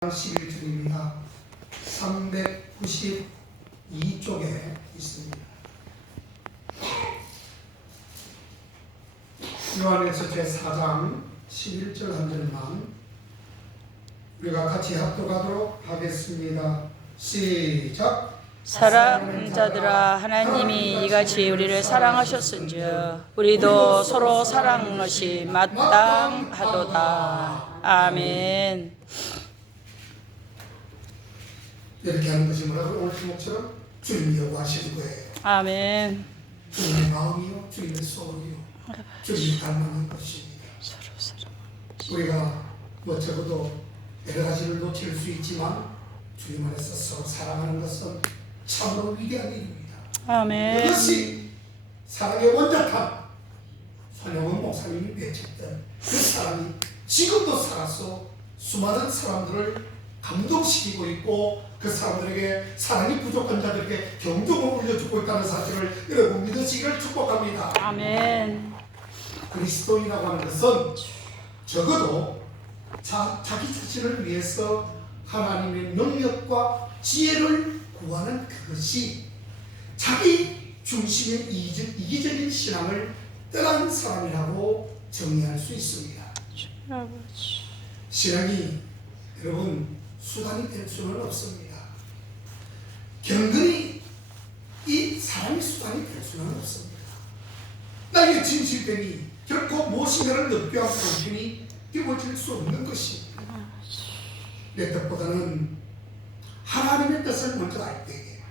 11절입니다. 392쪽에 있습니다. 요한에서 제4장 11절 한 절만 우리가 같이 합독하도록 하겠습니다. 시작. 사랑하는 자들아, 하나님이 이같이 우리를 사랑하셨은즉 우리도 서로 사랑하는 것이 마땅하도다. 아멘. 이렇게 하는 것이 뭐라고? 오늘 제목처럼 주님이 요구하시는 거예요. 아멘. 주님의 마음이요, 주님의 소원이요, 주님이 닮는 것입니다. 우리가 적어도 여러 가지를 놓칠 수 있지만 주님 안에서 서로 사랑하는 것은 참으로 위대한 일입니다. 아멘. 그것이 사랑의 원자탄, 손영원 목사님이 외쳤던 그 사랑이 지금도 살아서 수많은 사람들을 감동시키고 있고 그 사람들에게 사랑이 부족한 자들에게 경종을 울려주고 있다는 사실을 여러분 믿으시기를 축복합니다. 아멘. 그리스도인이라고 하는 것은 적어도 자기 자신을 위해서 하나님의 능력과 지혜를 구하는 그것이 자기 중심의 이기적인 신앙을 떠난 사람이라고 정의할 수 있습니다. 신앙이 여러분 수단이 될 수는 없습니다. 경건히 이 사람의 수단이 될 수는 없습니다. 나에게 진실됨이 결코 무엇인가를 느껴한 상품이 띄워질 수 없는 것입니다. 내 뜻보다는 하나님의 뜻을 먼저 알 때에,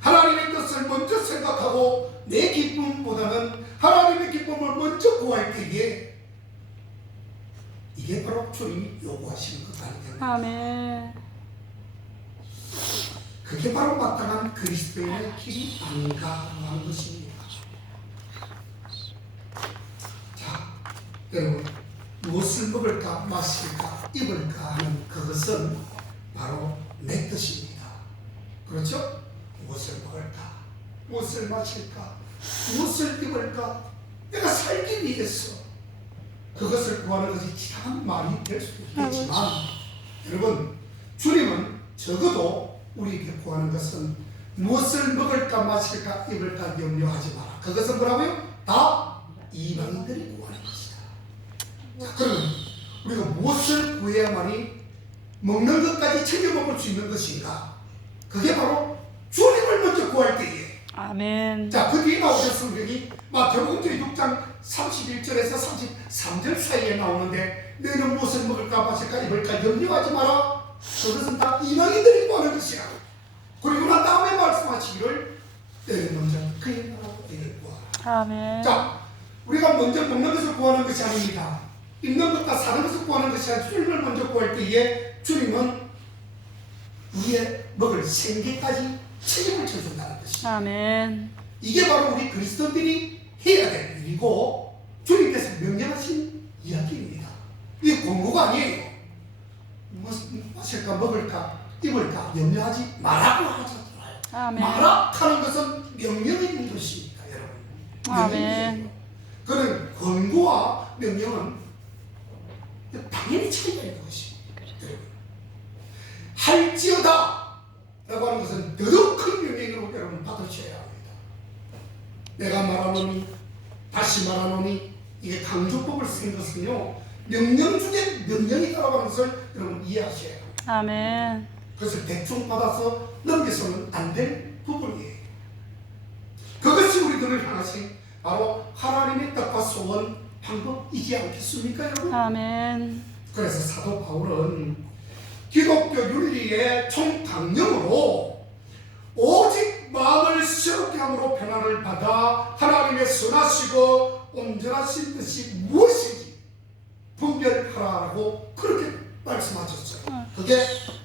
하나님의 뜻을 먼저 생각하고 내 기쁨보다는 하나님의 기쁨을 먼저 구할 때에 이게 바로 주님이 요구하시는 것 아니겠나요? 아멘. 그게 바로 마땅한 그리스도인의 길이 아닌가 하는 것입니다. 자, 여러분 무엇을 먹을까 마실까 입을까 하는 그것은 바로 내 뜻입니다. 그렇죠? 무엇을 먹을까, 무엇을 마실까, 무엇을 입을까, 내가 살기 위해서 그것을 구하는 것이 참 말이 될 수도 있겠지만 여러분 주님은 적어도 우리에게 구하는 것은 무엇을 먹을까 마실까 입을까 염려하지 마라. 그것은 뭐라고요? 다 이방인들이 구하는 것이다. 자, 그러면 우리가 무엇을 구해야만이 먹는 것까지 챙겨 먹을 수 있는 것인가? 그게 바로 주님을 먼저 구할 때에. 아멘. 자, 그 뒤에 나오는 성경이 마태복음 6장 31절에서 33절 사이에 나오는데 너희는 무엇을 먹을까 마실까 입을까 염려하지 마라. 그것은 다 이방인들이 구하는 것이야. 그리고 난 다음에 말씀하시기를 너희는 먼저 그의 나라와 의를 구하라. 아멘. 자, 우리가 먼저 먹는 것을 구하는 것이 아닙니다. 입는 것과 사는 것을 구하는 것이 아니라 주님을 먼저 구할 때에 주님은 우리의 먹을 생계까지 책임을 져준다는 것입니다. 아멘. 이게 바로 우리 그리스도인들이 해야 될 일이고 주님께서 명령하신 이야기입니다. 이게 권고가 아니에요. 마실까 먹을까 입을까 염려하지 말라고 하잖아요. 아멘. 말라 하는 것은 명령인 것입니다. 여러분. 아멘. 그는 권고와 명령은 당연히 차이가 있는 것입니다. 할지어다 라고 하는 것은 더더욱 큰 명령으로 여러분 받으셔야 합니다. 내가 말하노니 다시 말하노니 이게 강조법을 쓴 것은요 명령 중에 명령이다라고 하는 것을 여러분 이해하셔야 합니다. 아멘. 그것을 대충 받아서 넘겨서는 안 될 부분이에요. 그것이 우리들을 향하신 바로 하나님의 뜻과 소원 방법이지 않겠습니까 여러분? 아멘. 그래서 사도 바울은 기독교 윤리의 총강령으로 오직 마음을 새롭게 함으로 변화를 받아 하나님의 선하시고 온전하신 뜻이 무엇인지 분별하라고 그렇게 말씀하셨어요. 그게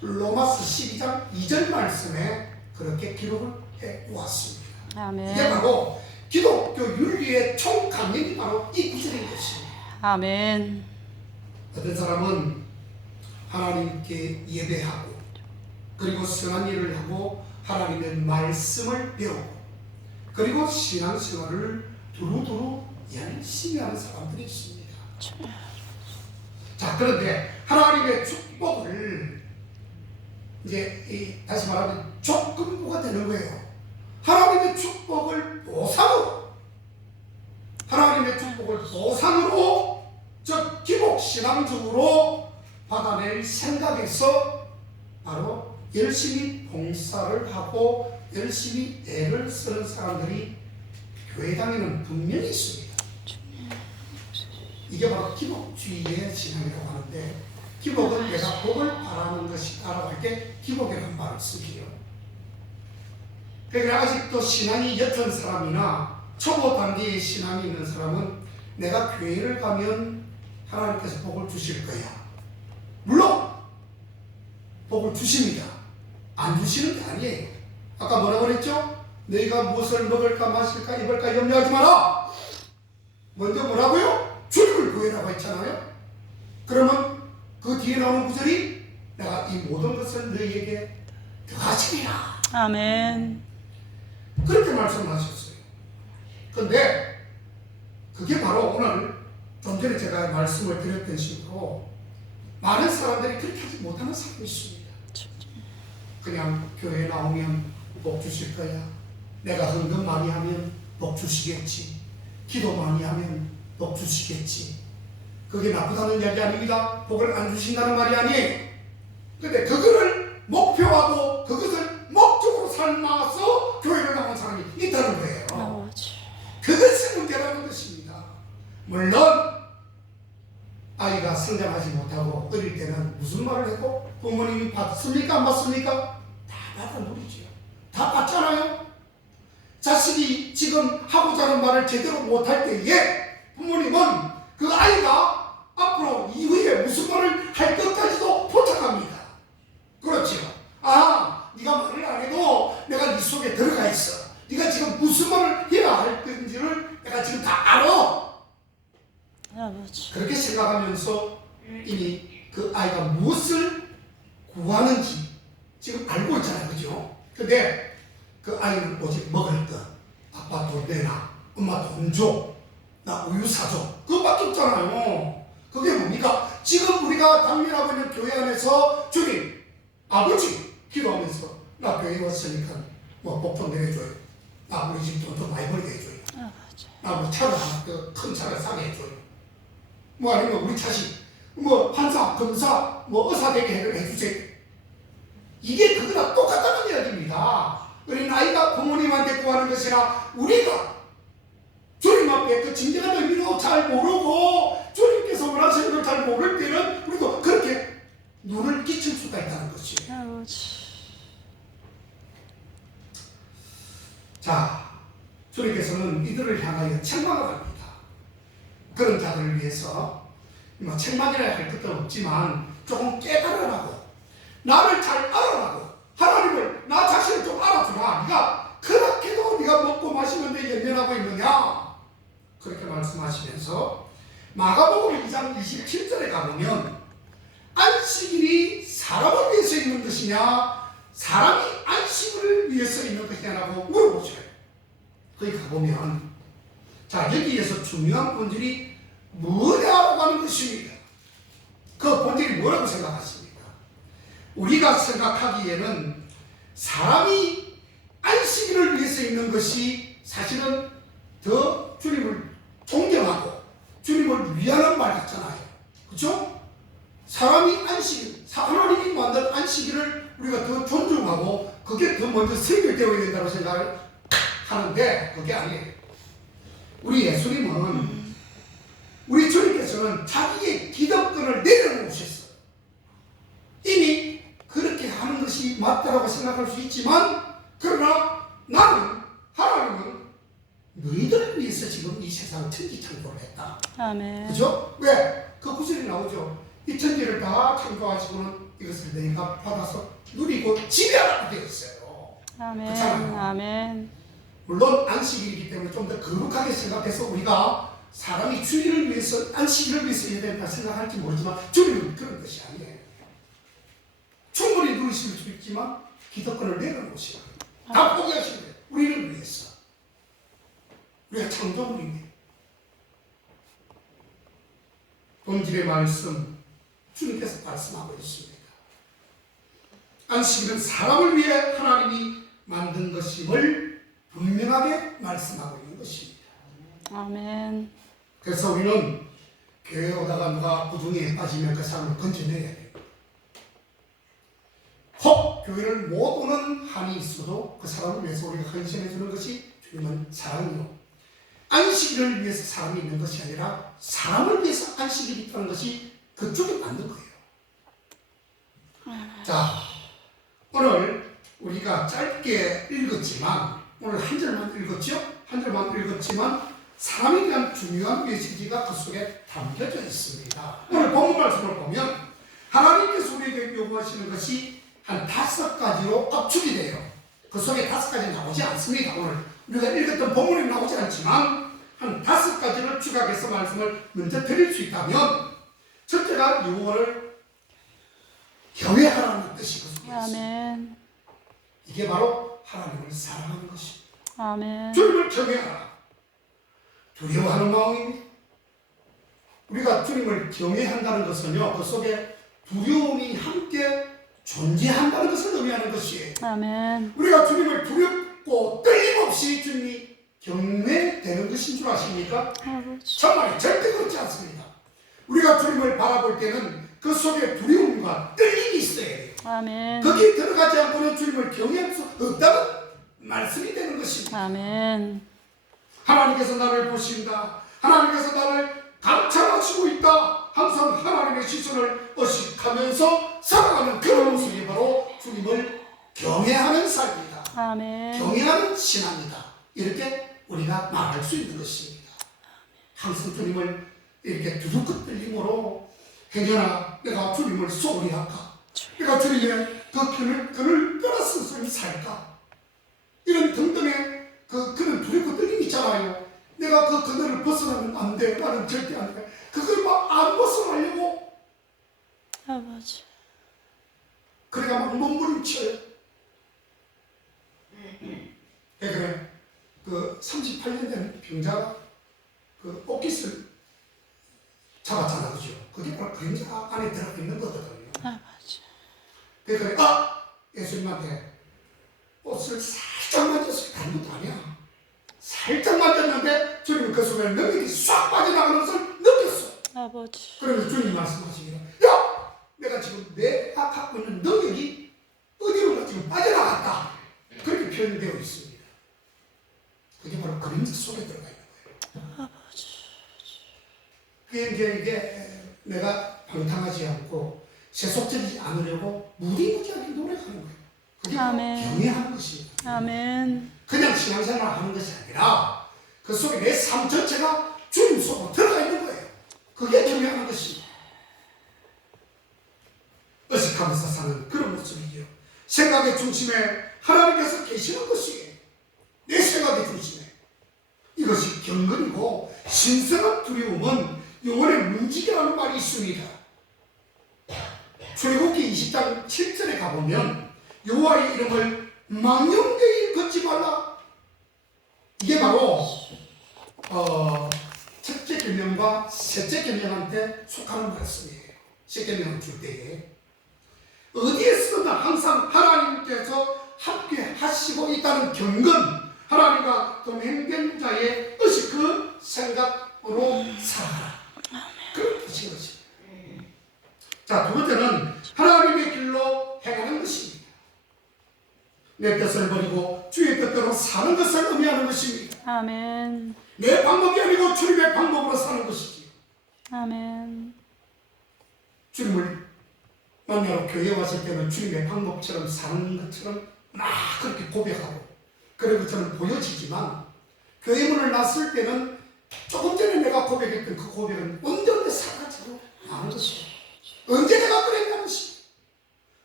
로마서 12장 2절 말씀에 그렇게 기록을 해왔습니다. 아멘. 이게 바로 기독교 윤리의 총강령이 바로 이 구절인 것입니다. 아멘. 어떤 사람은 하나님께 예배하고 그리고 선한 일을 하고 하나님의 말씀을 배우고 그리고 신앙생활을 두루두루 열심히 하는 사람들이 있습니다. 자, 그런데 하나님의 축복을 이제 다시 말하면 조건부가 되는 거예요. 하나님의 축복을 보상으로, 하나님의 축복을 보상으로 즉 기복신앙적으로 받아낼 생각에서 바로 열심히 봉사를 하고 열심히 애를 쓰는 사람들이 교회당에는 분명히 있습니다. 이게 바로 기복주의의 신앙이라고 하는데, 기복은 내가 복을 바라는 것이다라고 할 때 기복이라는 말을 쓰기요. 그러니까 아직도 신앙이 옅은 사람이나 초보 단계의 신앙이 있는 사람은 내가 교회를 가면 하나님께서 복을 주실 거야. 물론 복을 주십니다. 안 주시는 게 아니에요. 아까 뭐라고 그랬죠? 너희가 무엇을 먹을까 마실까 입을까 염려하지 마라. 먼저 뭐라고요? 주님을 구해라고 했잖아요. 그러면 그 뒤에 나오는 구절이 내가 이 모든 것을 너희에게 더하시리라. 아멘. 그렇게 말씀하셨어요. 그런데 그게 바로 오늘 좀 전에 제가 말씀을 드렸던 식으로 많은 사람들이 그렇게 하지 못하는 사람이 있습니다. 그냥 교회에 나오면 복 주실 거야. 내가 헌금 많이 하면 복 주시겠지. 기도 많이 하면 복 주시겠지. 그게 나쁘다는 이야기 아닙니다. 복을 안 주신다는 말이 아니에요. 근데 그거를 목표하고 그것을 목적으로 삼아서 교회를 나온 사람이 있다는 거예요. 그것이 문제라는 것입니다. 물론 아이가 성장하지 못하고 어릴 때는 무슨 말을 했고 부모님이 받습니까? 안 받습니까? 다 받아 누리죠. 다 받잖아요. 자식이 지금 하고자 하는 말을 제대로 못할 때에 부모님은 그 아이가 앞으로 이후에 무슨 말을 할 것까지도 포착합니다. 그렇죠. 아, 네가 말을 안 해도 내가 네 속에 들어가 있어. 네가 지금 무슨 말을 해야 할 건지를 내가 지금 다 알아. 그렇게 생각하면서 이미 그 아이가 무엇을 구하는지 지금 알고 있잖아요. 그죠? 근데 그 아이는 오직 먹을 것, 아빠 돈 내놔, 엄마 돈 줘, 나 우유 사줘, 그거밖에 없잖아요. 그게 뭡니까? 지금 우리가 당면하고 있는 교회 안에서 주님, 아버지 기도하면서 나 교회 왔으니까 뭐 복 좀 내줘요. 나 우리 집 돈 좀 많이 벌게 해줘요. 나 우리 차를 하나 큰 차를 사게 해줘요. 뭐 아니면 우리 자식 뭐 판사, 검사, 뭐 의사 되게 해주세요. 이게 그거랑 똑같다는 이야기입니다. 우리 아이가 부모님한테 구하는 것이나 우리가 주님 앞에 그 진정한 의미도 잘 모르고 주님께서 원하시는 걸 잘 모를 때는 우리도 그렇게 눈을 끼칠 수가 있다는 것이에요. 자, 주님께서는 이들을 향하여 책망을 합니다. 그런 자들을 위해서 뭐 책망이라 할 것도 없지만 조금 깨달으라고, 나를 잘 알아라고, 하나님을 나 자신을 좀 알아주라. 네가 그렇게도 네가 먹고 마시는데 연연하고 있느냐, 그렇게 말씀하시면서 마가복음 2장 27절에 가보면 안식일이 사람을 위해서 있는 것이냐 사람이 안식을 위해서 있는 것이냐라고 물어보셔요. 거기 가보면 자, 여기에서 중요한 본질이 뭐냐고 하는 것입니다. 그 본질이 뭐라고 생각하십니까? 우리가 생각하기에는 사람이 안식일을 위해서 있는 것이 사실은 더 주님을 존경하고 주님을 위하는 말 같잖아요. 그렇죠? 사람이 안식일, 하나님이 만든 안식일을 우리가 더 존중하고 그게 더 먼저 설교되어야 된다고 생각하는데 그게 아니에요. 우리 예수님은, 우리 주님께서는 자기의 기득권을 내려놓으셨어요. 이미 그렇게 하는 것이 맞다라고 생각할 수 있지만, 그러나 나는, 하나님은 너희들을 위해서 지금 이 세상 천지창조를 했다. 아멘. 그죠? 왜? 그 구절이 나오죠. 이 천지를 다 창조하시고는 이것을 너희가 받아서 누리고 지배하라고 되어 있어요. 아멘. 그렇잖아요. 아멘. 물론 안식일이기 때문에 좀 더 거룩하게 생각해서 우리가 사람이 주일을 위해서, 안식일을 위해서 해야 된다 생각할지 모르지만 주님은 그런 것이 아니에요. 충분히 누리실 수 있지만 기득권을 내려놓으시라. 다 포기하시는 거예요. 우리를 위해서. 우리가 창조물인데. 본질의 말씀 주님께서 말씀하고 있습니다. 안식일은 사람을 위해 하나님이 만든 것임을 분명하게 말씀하고 있는 것입니다. 아멘. 그래서 우리는 교회 오다가 누가 구덩이에 빠지면 그 사람을 건져내야 돼요. 혹 교회를 못 오는 한이 있어도 그 사람을 위해서 우리가 헌신해 주는 것이 주님은 사랑이요. 안식일을 위해서 사람이 있는 것이 아니라 사람을 위해서 안식일이 있다는 것이 그쪽에 맞는 거예요. 자, 오늘 우리가 짧게 읽었지만 오늘 한 절만 읽었죠? 한 절만 읽었지만 사람에 대한 중요한 메시지가 그 속에 담겨져 있습니다. 오늘 본문 말씀을 보면 하나님께서 우리에게 요구하시는 것이 한 5가지로 압축이 돼요. 그 속에 5가지 나오지 않습니다. 오늘 우리가 읽었던 본문에 나오지 않지만 한 5가지를 추가해서 말씀을 먼저 드릴 수 있다면 첫째가 여호와를 경외하라는 뜻이 그 속에 있습니다. 아멘. 이게 바로 하나님을 사랑하는 것입니다. 아멘. 주님을 경외하라. 두려워하는 마음입니다. 우리가 주님을 경외한다는 것은요, 그 속에 두려움이 함께 존재한다는 것을 의미하는 것이에요. 아멘. 우리가 주님을 두렵고 떨림없이 주님이 경외되는 것인 줄 아십니까? 아버지. 정말 절대 그렇지 않습니다. 우리가 주님을 바라볼 때는 그 속에 두려움과 떨림이 있어야 해요. 아멘. 거기에 들어가지 않고는 주님을 경외할 수 없다는 말씀이 되는 것입니다. 아멘. 하나님께서 나를 보신다. 하나님께서 나를 감찰하시고 있다. 항상 하나님의 시선을 의식하면서 살아가는 그런 모습이 바로 주님을 경외하는 삶이다. 아멘. 경외하는 신앙이다. 이렇게 우리가 말할 수 있는 것입니다. 항상 주님을 이렇게 두둑한 떨림으로 행여나 내가 주님을 소홀히 할까? 내가 주님의 그를 떠나서 살까? 이런 등등의 그런 두렵고 떨림이 있잖아요. 내가 그 그늘을 벗어나면 안 돼. 나는 절대 안 돼. 그걸 막 안 벗어나려고 아버지. 그래가 막 몸부림쳐요. 그래. 그 38년 된 병자가 그 옷깃을 잡았잖아, 그죠? 그게 바로 그림자 안에 들어가 있는 거거든요. 아버지. 그래, 예수님한테 옷을 살짝 만졌어요. 다른 것도 아니야. 살짝 만졌는데 주님은 그 속에 능력이 싹 빠져나가는 것을 느꼈어. 아버지. 그러면서 주님 말씀하시기를, 야! 내가 지금 내가 갖고 있는 능력이 어디로 지금 빠져나갔다. 그렇게 표현되어 있습니다. 그게 바로 그림자 속에 들어가 있는 거예요. 아버지. 그게 이게 내가 방탕하지 않고 세속적이지 않으려고 무리무지하게 노력하는 거예요. 그게 바로 아멘. 경외하는 것입니다. 아멘. 그냥 신앙생활 하는 것이 아니라 그 속에 내 삶 전체가 주님 속으로 들어가 있는 거예요. 그게 경외하는 것입니다. 의식하면서 사는 그런 모습이죠. 생각의 중심에 하나님께서 계시는 것이에요. 내 생각의 중심에. 이것이 경건이고 신성한 두려움은 영혼의 문지기라는 말이 있습니다. 출애굽기 20장 7절에 가보면 여호와의 이름을 망령되이 걷지 말라. 이게 바로 첫째 계명과 셋째 계명한테 속하는 말씀이에요. 십계명을 줄 때에 어디에 쓰든 항상 하나님께서 함께 하시고 있다는 경건, 하나님과 동행된 자의 의식, 그 생각으로 살아라. 그런 뜻인 것입니다. 자, 두 번째는 하나님의 길로 행하는 것입니다. 내 뜻을 버리고 주의 뜻대로 사는 것을 의미하는 것입니다. 아멘. 내 방법이 아니고 주님의 방법으로 사는 것이지요. 아멘. 주님을 만나러 교회에 왔을 때는 주님의 방법처럼 사는 것처럼 막 그렇게 고백하고 그런 것처럼 보여지지만 교회 문을 났을 때는 조금 전에 내가 고백했던 그 고백은 온전히 사라지고 나는 것이에요. 언제 내가 그랬냐는 것이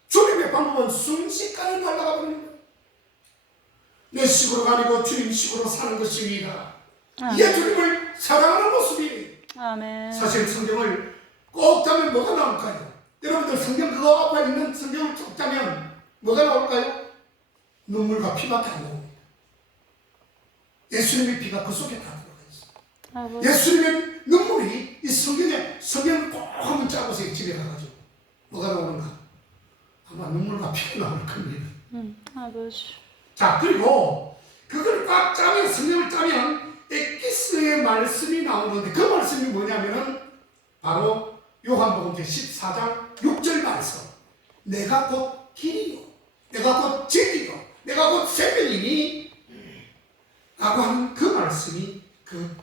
주님의 방법은 순식간에 날아가 버리는 거예요. 내 식으로 아니고 주님 식으로 사는 것입니다. 이게 주님을 사랑하는 모습이에요. 아멘. 사실 성경을 꼭 짜면 뭐가 나올까요? 여러분들 성경 그거 앞에 있는 성경을 쭉 짜면 뭐가 나올까요? 눈물과 피밖에 안 나옵니다. 예수님의 피가 그 속에 다 들어가 있어요. 아버지. 예수님의 눈물이 이 성경을 꼭 한번 짜보세요. 집에 가가지고 뭐가 나오는가? 아마 눈물과 피가 나올 겁니다. 아버지. 자, 그리고 그걸 꽉 짜면, 성경을 짜면 엑기스의 말씀이 나오는데 그 말씀이 뭐냐면은 바로 요한복음 제14장 6절 말씀. 내가 곧 길이요, 내가 곧 진리요, 내가 곧 생명이니 라고 하는 그 말씀이 그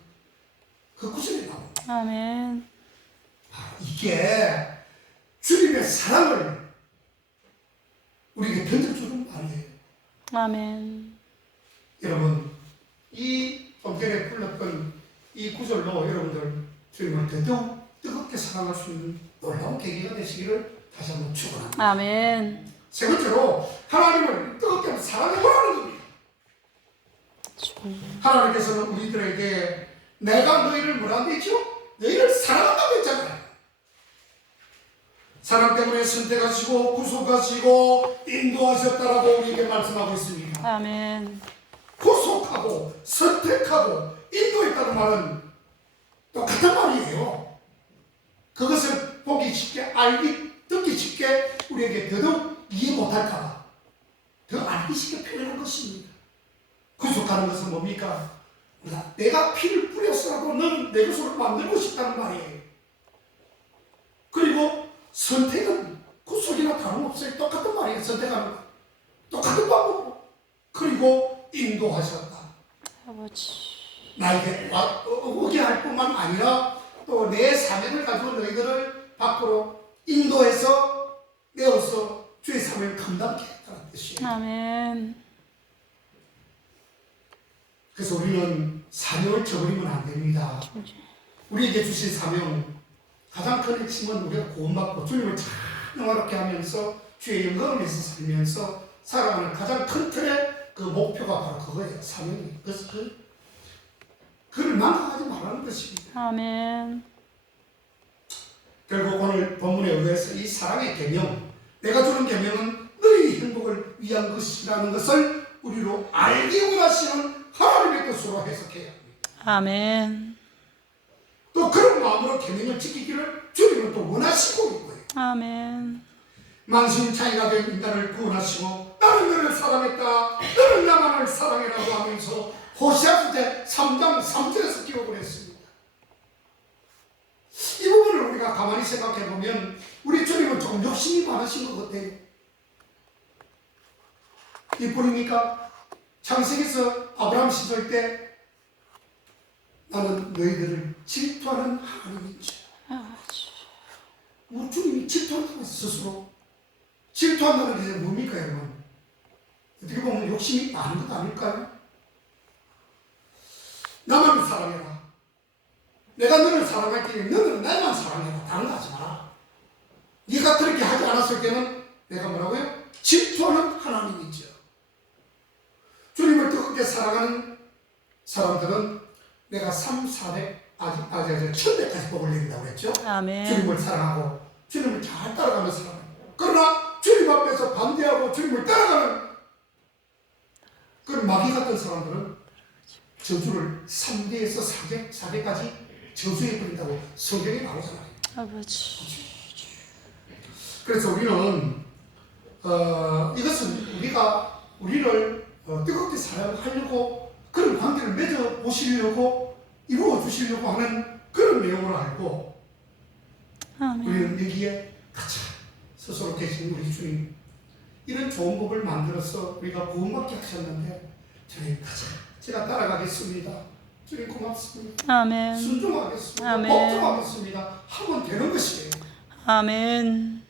구절에 나옵니다. 아멘. 이게 주님의 사랑을 우리에게 던져주는 말이에요. 아멘. 여러분, 이 좀 전에 불렀던 이 구절로 여러분들 주님을 더더욱 뜨겁게 사랑할 수 있는 놀라운 계기가 되시기를 다시 한번 축원합니다. 아멘. 세 번째로 하나님을 뜨겁게 사랑해보라는 겁니다. 하나님께서는 우리들에게 내가 너희를 뭐라고 했죠? 너희를 사랑한다고 했잖아요. 사랑 때문에 선택하시고 구속하시고 인도하셨다라고 우리에게 말씀하고 있습니다. 아멘. 구속하고 선택하고 인도했다는 말은 똑같은 말이에요. 그것을 보기 쉽게 듣기 쉽게 우리에게 더더욱 이해 못할까봐 더 알기 쉽게 표현한 것입니다. 구속하는 것은 뭡니까? 내가 피를 뿌렸어라도 너는 내 것으로 만들고 싶다는 말이에요. 그리고 선택은 구속이나 다름없어요. 똑같은 말이에요. 선택하는 거. 똑같은 방법으로. 그리고 인도하셨다. 아버지. 나에게 오게 할 뿐만 아니라 또 내 사명을 가지고 너희들을 밖으로 인도해서 내어서 주의 사명을 감당케 했다는 뜻이에요. 아멘. 그래서 우리는 사명을 저버리면 안 됩니다. 우리에게 주신 사명, 가장 큰 핵심은 우리가 구원받고 주님을 찬양하게 하면서 주의 영광을 위해서 살면서 살아가는 가장 큰 틀의 그 목표가 바로 그거예요. 사명이. 그래서 그를 망각하지 말라는 것입니다. 아멘. 결국 오늘 본문에 의해서 이 사랑의 계명, 내가 주는 계명은 너희 행복을 위한 것이라는 것을 우리로 알기 원하시는 하나님의 뜻으로 해석해야 합니다. 아멘. 또 그런 마음으로 계명을 지키기를 주님은 또 원하시고 있고요. 아멘. 만신창이가 된 인간을 구원하시고 나는 너를 사랑했다, 너는 나만을 사랑해라고 하면서 호시아서 3장 3절에서 기록을 했습니다. 이 부분을 우리가 가만히 생각해 보면 우리 주님은 조금 욕심이 많으신 것 같아요. 이뿐입니까? 창세기에서 아브라함 시절 때 나는 너희들을 질투하는 하나님인 줄. 아버지. 우리 주님이 질투한다고 했어요. 스스로. 질투한다는 게 뭡니까 여러분? 어떻게 보면 욕심이 많은 것 아닐까요? 나만 사랑해라. 내가 너를 사랑할 때에 너는 나만 사랑해라. 다른 거 하지 마라. 네가 그렇게 하지 않았을 때는 내가 뭐라고요? 질투하는 하나님이죠. 주님을 뜨겁게 사랑하는 사람들은 내가 3, 400, 아직 1000배까지 복을 내린다고 그랬죠? 아멘. 주님을 사랑하고 주님을 잘 따라가는 사람. 그러나 주님 앞에서 반대하고 주님을 따라가는 그런 마귀 같은 사람들은 저주를 3대에서 4대까지 저주해버린다고 성경에 나오잖아요. 아버지. 그래서 우리는 이것은 우리를 뜨겁게 사랑하려고 그런 관계를 맺어 보시려고 이루어 주시려고 하는 그런 내용을 알고 아멘. 우리는 여기에 가자. 스스로 계신 우리 주님 이런 좋은 법을 만들어서 우리가 구원받게 하셨는데 주님 가자. 제가 따라가겠습니다. 주님 고맙습니다. 아멘. 순종하겠습니다. 아멘. 복종하겠습니다. 하면 되는 것이에요. 아멘.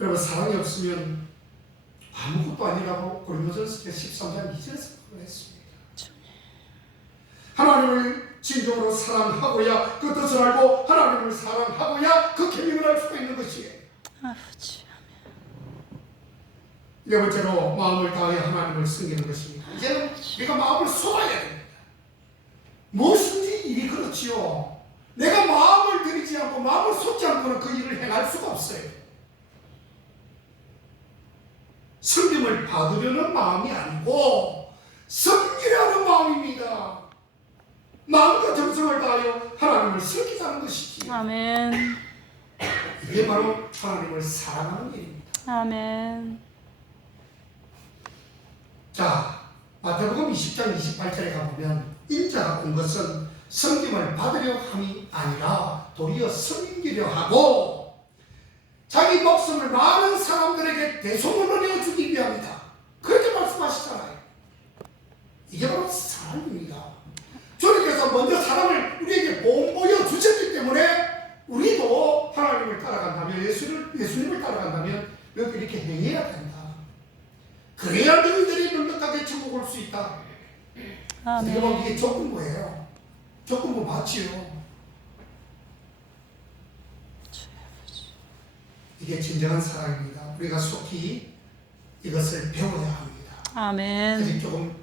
여러분 사랑이 없으면 아무것도 아니라고 고린도전서 13장 2절에서 말했습니다. 하나님을 진정으로 사랑하고야 그 뜻을 알고 하나님을 사랑하고야 그 계명을 할 수가 있는 것이에요. 아버지. 네 번째로 마음을 다해 하나님을 섬기는 것입니다. 이제는 우리가 마음을 쏟아야 됩니다. 무엇인지 일이 그렇지요. 내가 마음을 들이지 않고 마음을 쏟지 않고는 그 일을 행할 수가 없어요. 섬김을 받으려는 마음이 아니고 섬기려는 마음입니다. 마음과 정성을 다하여 하나님을 섬기자는 것이지. 아멘. 이게 바로 하나님을 사랑하는 일입니다. 아멘. 자, 마태복음 20장 28절에 가보면 인자가 온 것은 섬김을 받으려 함이 아니라 도리어 섬기려 하고 자기 목숨을 많은 사람들에게 대속으로 내어주기 위함이다. 그렇게 말씀하시잖아요. 이게 바로 사랑입니다. 주님께서 먼저 사랑을 우리에게 보여 주셨기 때문에 우리도 하나님을 따라간다면 예수님을 따라간다면 이렇게 행해야 된다. 그래야 너희들이 넉넉하게 천국 올 수 있다. 아멘. 이게 조건부예요. 조건부 맞지요. 이게 진정한 사랑입니다. 우리가 속히 이것을 배워야 합니다. 아멘. 아직 조금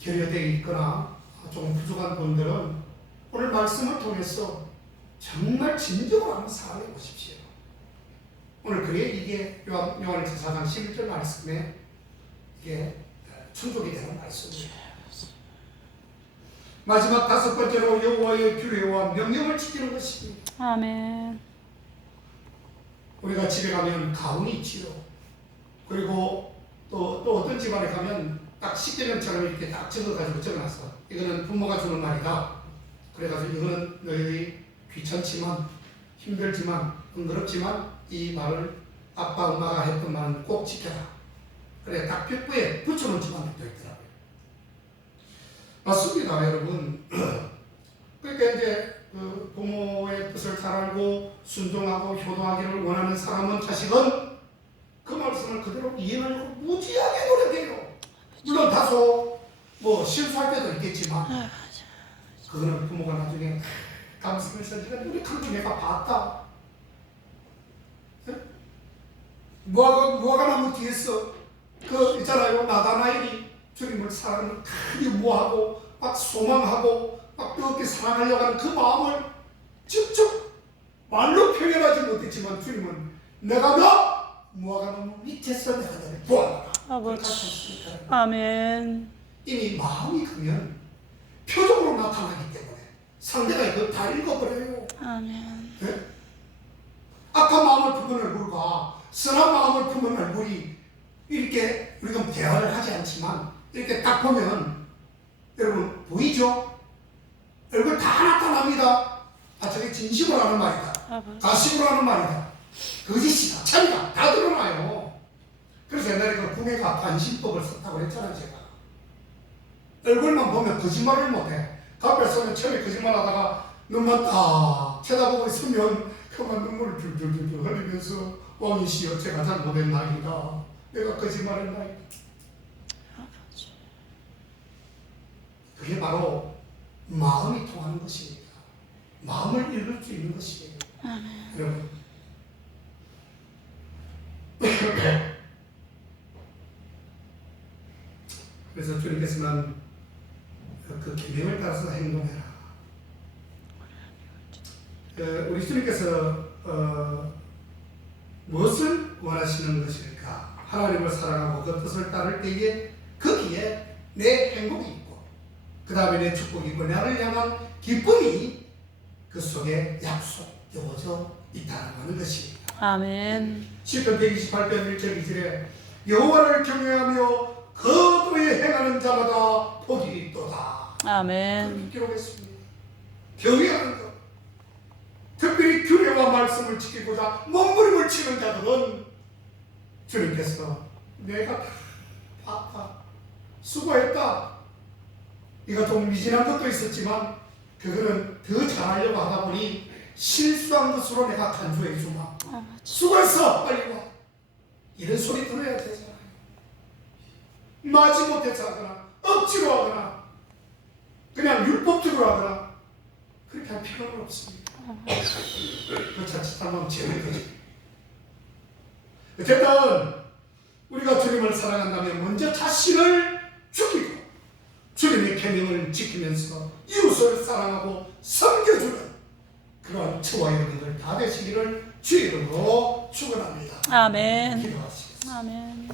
결여되어 있거나 조금 부족한 분들은 오늘 말씀을 통해서 정말 진정으로 한번 사랑해 보십시오. 오늘 그래 이게 요한일서 4장 11절 말씀에 이게 충족이 되는 말씀입니다. 마지막 다섯 번째로 여호와의 규례와 명령을 지키는 것입니다. 아멘. 우리가 집에 가면 가훈이 있지요. 그리고 또 어떤 집안에 가면 딱 10개명처럼 이렇게 딱 적어가지고 적어놨어. 이거는 부모가 주는 말이다. 그래가지고 이거는 너희 귀찮지만 힘들지만 번거롭지만 이 말을 아빠 엄마가 했던 말은 꼭 지켜라. 그래 딱 벽부에 붙여놓은 집안도 있더라고요. 맞습니다, 여러분. 그러니까 이제 그 부모의 뜻을 잘 알고 순종하고 효도하기를 원하는 사람은 자식은 그 말씀을 그대로 이해하려고 무지하게 노력해요. 물론 다소 뭐 실수할 때도 있겠지만 그거는 부모가 나중에 감사해서 네가 노력한 거 내가 봤다. 무화과 나무 뒤에서 그 있잖아요. 나다나엘이 주님을 사랑을 크게 무하고 막 소망하고 막 뜨겁게 사랑하려고 하는 그 마음을 직접 말로 표현하지 못했지만 주님은 내가 너 무화과 나무 밑에서 내가 너를 보아라. 아버지. 아멘. 이미 마음이 크면 표정으로 나타나기 때문에 상대가 이거 다 읽어버려요. 아멘. 네? 악한 마음을 품은 얼굴과 선한 마음을 품은 얼굴이 이렇게 우리가 대화를 하지 않지만 이렇게 딱 보면 여러분 보이죠? 얼굴 다 나타납니다. 아 저게 진심으로 하는 말이다. 아버지. 가식으로 하는 말이다. 거짓이다. 차이가 다 드러나요. 그래서 옛날에 그 궁예가 관심법을 썼다고 했잖아요. 제가 얼굴만 보면 거짓말을 못해. 가까이 서면 처음에 거짓말하다가 눈만 딱 쳐다보고 있으면 그만 눈물을 줄줄줄 흘리면서 왕이시여 제가 잘못했나이다. 내가 거짓말했나이다. 그게 바로 마음이 통하는 것입니다. 마음을 읽을 수 있는 것이에요. 여러분 그래서 주님께서는 그 계명을 따라서 행동해라. 우리 주님께서 무엇을 원하시는 것일까? 하나님을 사랑하고 그 뜻을 따를 때에 거기에 내 행복이 있고 그 다음에 내 축복이 있고 나를 향한 기쁨이 그 속에 약속되어져 있다는 것입니다. 아멘. 시편 128편 1절 2절에 여호와를 경외하며 거도에 행하는 자마다 복이 있도다. 아멘. 기록했습니다. 경외하는 것. 특별히 규례와 말씀을 지키고자 몸부림을 치는 자들은 주님께서 내가 봤다. 수고했다. 네가 좀 미진한 것도 있었지만 그거는 더 잘하려고 하다 보니 실수한 것으로 내가 간주해 주마. 수고했어. 빨리 와. 이런 소리 들어야 되잖아요. 마지 못해서 하거나 억지로 하거나 그냥 율법적으로 하거나 그렇게 할 필요는 없습니다. 그 자칫하면 죄는 거죠. 어쨌든 우리가 주님을 사랑한다면 먼저 자신을 죽이고 주님의 계명을 지키면서 이웃을 사랑하고 섬겨주는 그러한 저와 여러분들 다 되시기를 주의 이름으로 축원합니다. 아멘. 기도하시겠습니다. 아멘.